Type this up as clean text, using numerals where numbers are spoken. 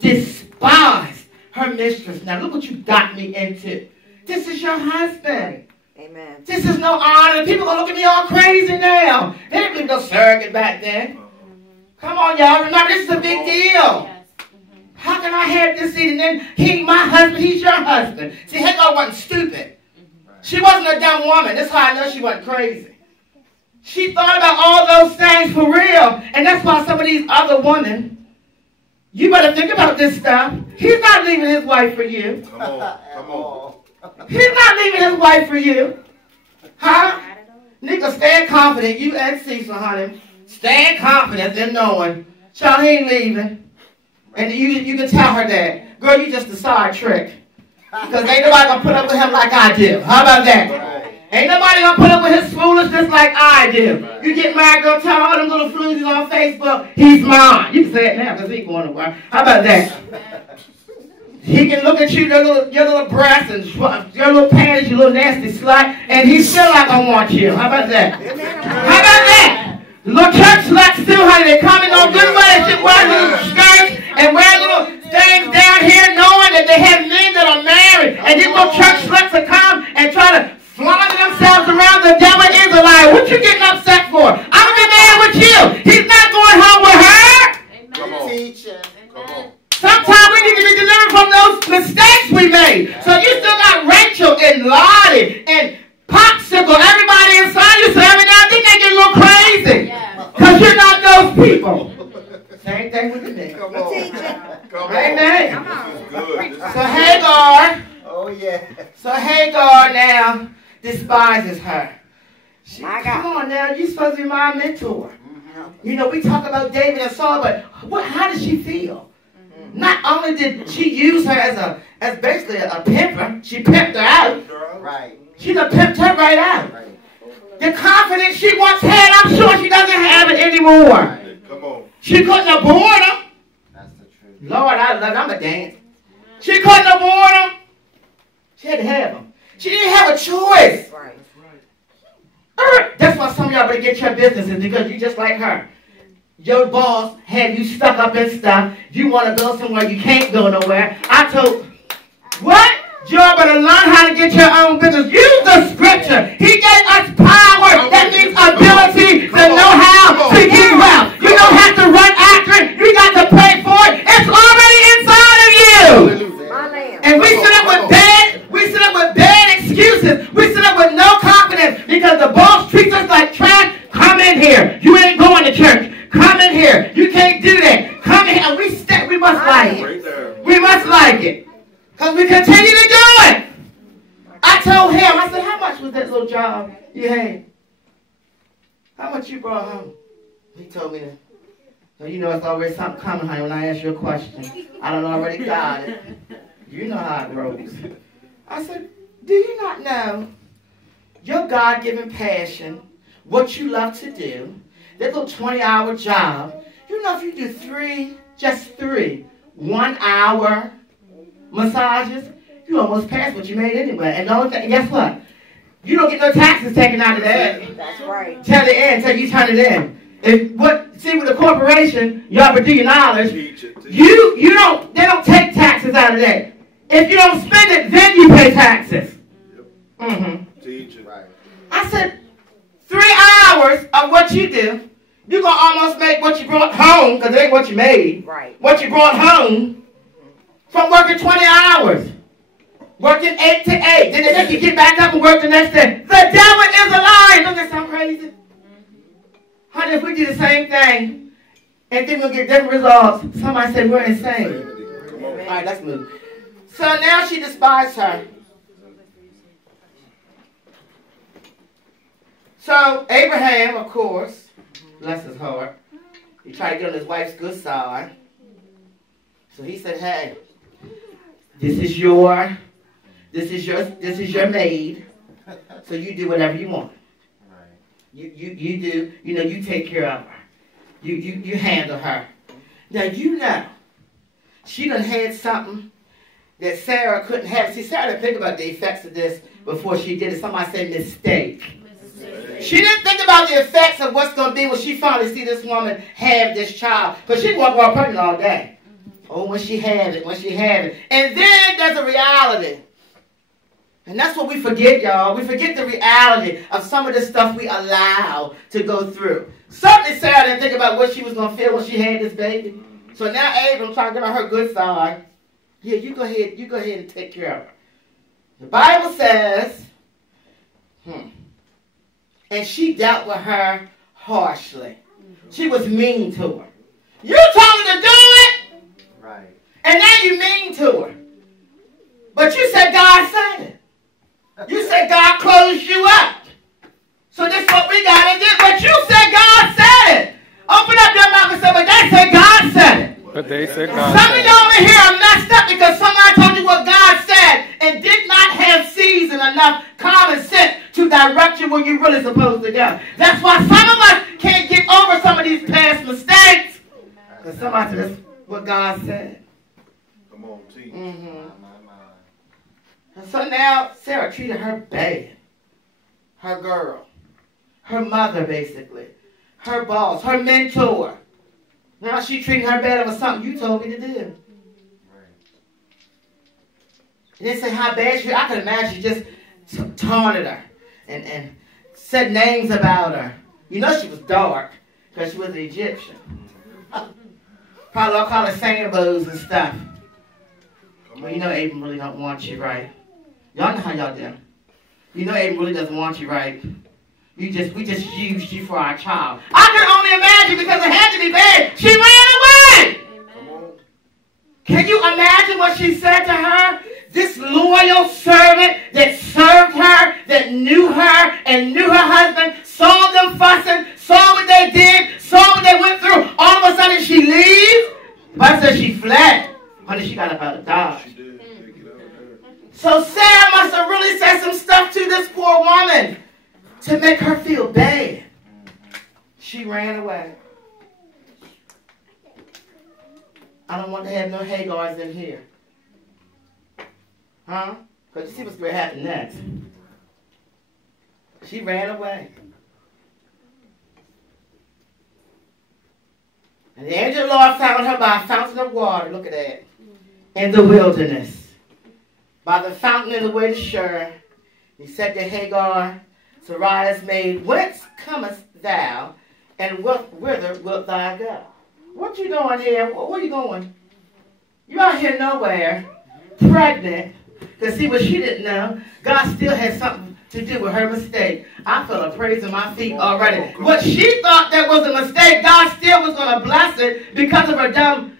despised her mistress. Now look what you got me into. This is your husband. Amen. This is no honor. People gonna look at me all crazy now. They didn't believe no surrogate back then. Come on, y'all. Remember, this is a big deal. How can I have this seed and then he, my husband, he's your husband? See, Hagar wasn't stupid. She wasn't a dumb woman. That's how I know she wasn't crazy. She thought about all those things for real. And that's why some of these other women, you better think about this stuff. He's not leaving his wife for you. Come on. Come on. He's not leaving his wife for you. Huh? Nigga, stand confident. You and Cecil, honey. Stand confident in knowing. Child, he ain't leaving. And you can tell her that. Girl, you just a side trick. Because ain't nobody going to put up with him like I do. How about that? Ain't nobody going to put up with his foolishness like I do. You get married, girl, tell all them little floozies on Facebook, he's mine. You can say it now because he ain't going nowhere. How about that? He can look at you, your little breasts and your little panties, your little nasty slut, and he's still not going to want you. How about that? How about that? Little church sluts too, honey. They come in on good relationship, wear little skirts and wear little things down here knowing that they have men that are married. And these little church sluts will come and try to flaunt themselves around the devil is a liar. What you getting upset for? I'm going to be mad with you. He's not going home with her. Come on. Teacher. Come on. Sometimes we need to be delivered from those mistakes we made. So you still got Rachel and Lottie and Popsicle, everybody inside you. So every now and then they get a little crazy. Because you're not those people. Same thing with the nigga. Come on. Come on. Amen. Come on. This is good. So Hagar. Oh, yeah. So Hagar now despises her. Come on now, you're supposed to be my mentor. You know, we talk about David and Saul, but how did she feel? Not only did she use her as basically a pimper, she pimped her out. Right. She done pimped her right out. Right. The confidence she once had, I'm sure she doesn't have it anymore. Right. Come on. She couldn't abort him. That's the truth. Lord, I'm a dance. She couldn't abort him. She had to have him. She didn't have a choice. Right. That's why some of y'all better get your businesses, because you just like her. Your boss had you stuck up in stuff. You want to go somewhere you can't go nowhere. I told, what? Y'all better learn how to get your own business. Use the scripture. He gave us power. That means ability to know how to get well. You don't have to run after it. You got to pray for it. It's already inside of you. And we sit up with bad excuses. We sit up with no confidence because the boss treats us like trash. Come in here. You ain't going to church. Come in here. You can't do that. Come in here. And we must like it. We must like it. Because we continue to do it. I told him, I said, how much was that little job you had? How much you brought home? He told me that. So you know it's always something coming, honey, when I ask you a question. I don't already got it. You know how it rolls. I said, do you not know your God-given passion, what you love to do, that little 20-hour job, you know if you do just three 1-hour massages, you almost pass what you made anyway. And the only thing, guess what? You don't get no taxes taken out of that. That's right. Till the end, till you turn it in. See with the corporation, you ought to do your knowledge. You don't. They don't take taxes out of that. If you don't spend it, then you pay taxes. Teach it. Right. I said, 3 hours of what you do, you're gonna almost make what you brought home, because it ain't what you made. Right. What you brought home from working 20 hours. Working 8 to 8. Then they make you get back up and work the next day. The devil is a lie. Don't that sound crazy? Honey, if we do the same thing and think we'll get different results, somebody said we're insane. All right, let's move. So now she despised her. So Abraham, of course, bless his heart, he tried to get on his wife's good side. So he said, hey, this is your maid. So you do whatever you want. You do, you take care of her. You handle her. Now you know, she done had something that Sarah couldn't have. See, Sarah didn't think about the effects of this before she did it. Somebody said mistake. She didn't think about the effects of what's going to be when she finally see this woman have this child. But she wasn't going pregnant all day. Oh, when she had it. And then there's a reality. And that's what we forget, y'all. We forget the reality of some of the stuff we allow to go through. Certainly Sarah didn't think about what she was going to feel when she had this baby. So now Abram trying to get on her good side. Yeah, you go ahead and take care of her. The Bible says, and she dealt with her harshly. She was mean to her. You told her to do it. Right. And now you mean to her. But you said God said it. You said God closed you up. So this is what we got to do. But you said God said it. Open up your mouth and say, but they said God said it. But they said God Some of y'all in here are messed up because somebody told you what God said and did not have season enough common sense to direct you where you're really supposed to go. That's why some of us can't get over some of these past mistakes. Because somebody said that's what God said. Come on, teach. And so now Sarah treated her bad. Her girl. Her mother, basically. Her boss. Her mentor. Now she treating her bad over something you told me to do. Right. You didn't say how bad she. I could imagine she just taunted her and said names about her. You know she was dark because she was an Egyptian. Probably all call her Sangabos and stuff. Well, you know Abram really don't want you, right? Y'all know how y'all do. You know Abram really doesn't want you, right? We just used you for our child. I can only imagine because it had to be bad. She ran away. Amen. Can you imagine what she said to her? This loyal servant that served her, that knew her and knew her husband, saw them fussing, saw what they did, saw what they went through. All of a sudden she leaves. The Bible says she fled. Honey, she got up out of Dodge. So Sarah must have really said some stuff to this poor woman to make her feel bad. She ran away. I don't want to have no Hagars in here. Huh? Because you see what's going to happen next. She ran away. And the angel of the Lord found her by a fountain of water. Look at that. In the wilderness. By the fountain in the way to Shur. He said to Hagar, Sarai's maid, whence comest thou, and whither wilt thou go? What you doing here? Where you going? You out here nowhere, pregnant. Because see what she didn't know, God still had something to do with her mistake. I felt a praise in my feet already. What she thought that was a mistake, God still was going to bless it because of her dumb